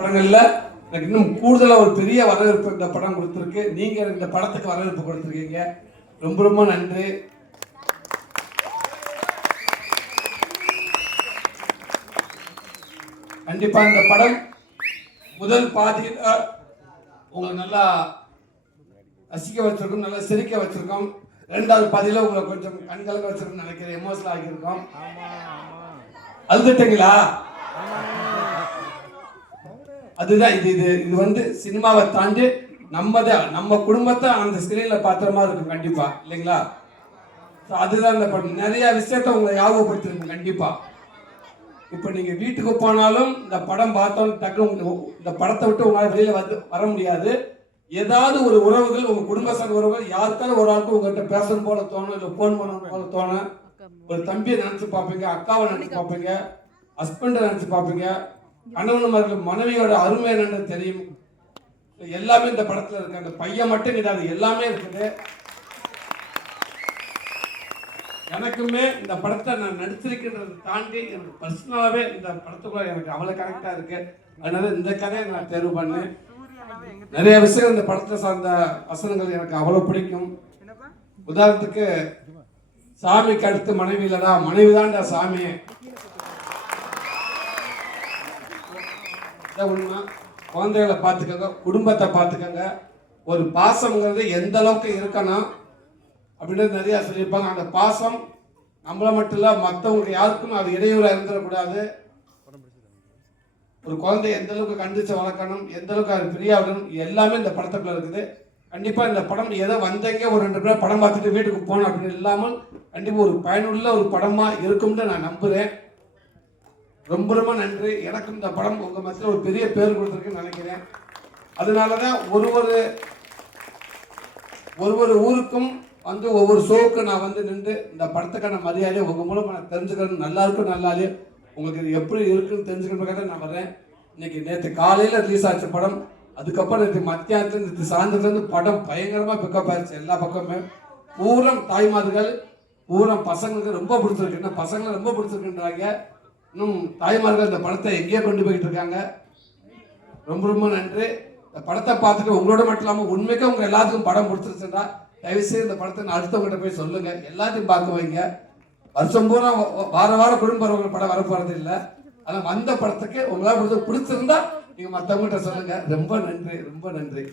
படங்கள்ல எனக்கு இன்னும் கூடுதலா ஒரு பெரிய வரவேற்பு இந்த படம் கொடுத்துருக்கு. நீங்க இந்த படத்துக்கு வரவேற்பு கொடுத்துருக்கீங்க. ரொம்ப ரொம்ப நன்றி. கண்டிப்பா இந்த படம் முதல் பாதியில உங்களை நல்லா ரசிக்க வச்சிருக்கோம், நல்லா சிரிக்க வச்சிருக்கோம். இரண்டாவது பாதியில உங்களை கொஞ்சம் கண்கலங்க வச்சிருக்கோம் நினைக்கிறேன், எமோஷனல் ஆகியிருக்கோம். அழுதுட்டீங்களா? அதுதான் இது இது இது வந்து சினிமாவை தாண்டி நம்ம குடும்பத்தை அந்த ஸ்கிரீன்ல பார்த்துற மாதிரி இருக்கும் கண்டிப்பா, இல்லைங்களா? அதுதான் இந்த படம். நிறைய விஷயத்த உங்களை ஞாபகப்படுத்திருக்கும் கண்டிப்பா. இப்ப நீங்க வீட்டுக்கு போனாலும் இந்த படம் பார்த்தோம் டக்கு இந்த படத்தை விட்டு உங்களால் வெளியில வர முடியாது. ஏதாவது ஒரு உறவுகள், உங்க குடும்ப சார்ந்த உறவுகள் யாருக்காவது ஒரு ஆளுக்கு உங்ககிட்ட பேசணும் போல தோணும், இல்லை போன் பண்ணணும் போல தோணும். ஒரு தம்பியை நினைச்சு பார்ப்பீங்க, அக்காவை நினைச்சு பார்ப்பீங்க, ஹஸ்பண்டை நினைச்சு பார்ப்பீங்க, கணவன்மார்கள் மனைவியோட அருமை என்னன்னு தெரியும். எல்லாமே இந்த படத்துல இருக்கு. அந்த பையன் மட்டும் கிடையாது, எல்லாமே இருக்குது. எனக்குமே இந்த படத்தை நான் நடிச்சிருக்கின்றதை தாண்டி எனக்கு பர்சனலாவே இந்த படத்துக்குள்ள எனக்கு அவ்வளவு கனெக்டா இருக்கு. அதனால இந்த கதையை நான் தேர்வு பண்ணேன். நிறைய விஷயங்கள் இந்த படத்தை சார்ந்த வசனங்கள் எனக்கு அவ்வளவு பிடிக்கும். உதாரணத்துக்கு, சாமிக்கு அடுத்து மனைவி இல்லடா, மனைவிதான்டா சாமி. உண்மை. குழந்தைகளை பார்த்துக்கங்க, குடும்பத்தை பார்த்துக்கங்க. ஒரு பாசம்ங்கிறது எந்த அளவுக்கு இருக்கணும் அப்படின்னு நிறைய சொல்லியிருப்பாங்க. அந்த பாசம் நம்மள மட்டும் இல்ல, மற்றவங்களுக்கு யாருக்கும் அது இடையூறா இருந்துடக்கூடாது. ஒரு குழந்தை எந்த அளவுக்கு கண்டிச்சு வளர்க்கணும், எந்த அளவுக்கு அது ஃப்ரீயா விடணும், எல்லாமே இந்த படத்துக்குள்ள இருக்குது. கண்டிப்பா இந்த படம் ஏதோ வந்தீங்க ஒரு 2 பேர் படம் பார்த்துட்டு வீட்டுக்கு போகணும் அப்படின்னு இல்லாமல் கண்டிப்பா ஒரு பயனுள்ள ஒரு படமா இருக்கும்னு நான் நம்புறேன். ரொம்ப ரொம்ப நன்றி. எனக்கும் இந்த படம் உங்க மத்தியில் ஒரு பெரிய பேர் கொடுத்துருக்குன்னு நினைக்கிறேன். அதனாலதான் ஒரு ஊருக்கும் வந்து ஒவ்வொரு ஷோவுக்கு நான் வந்து நின்று இந்த படத்துக்கான மரியாதையை உங்க மூலம் நான் தெரிஞ்சுக்கணும். நல்லா இருக்கும் நல்லாலே உங்களுக்கு இது எப்படி இருக்குன்னு தெரிஞ்சுக்கணுக்காக நான் வர்றேன். இன்னைக்கு நேற்று காலையில ரிலீஸ் ஆச்சு படம். அதுக்கப்புறம் நேற்று மத்தியானத்துல நேற்று சாயந்தரத்துலேருந்து படம் பயங்கரமா பிக்கப் ஆயிடுச்சு. எல்லா பக்கமே பூரம் தாய்மார்கள், பூரம் பசங்களுக்கு ரொம்ப பிடிச்சிருக்கு. இன்னும் பசங்களை ரொம்ப பிடிச்சிருக்குன்றாங்க. இன்னும் தாய்மார்கள் இந்த படத்தை எங்கேயோ கொண்டு போயிட்டு இருக்காங்க. ரொம்ப ரொம்ப நன்றி. இந்த படத்தை பார்த்துட்டு உங்களோட மட்டும் இல்லாமல் உண்மைக்கு உங்க எல்லாத்துக்கும் படம் பிடிச்சிருச்சுன்னா தயவுசெய்து இந்த படத்தை நான் அடுத்தவங்ககிட்ட போய் சொல்லுங்க, எல்லாத்தையும் பார்க்க வைங்க. வருஷம் பூரா வார குடும்ப படம் வரப்போறது இல்லை. ஆனால் வந்த படத்துக்கு உங்களால் பிடிச்சிருந்தா நீங்க மற்றவங்ககிட்ட சொல்லுங்க. ரொம்ப நன்றி, ரொம்ப நன்றி.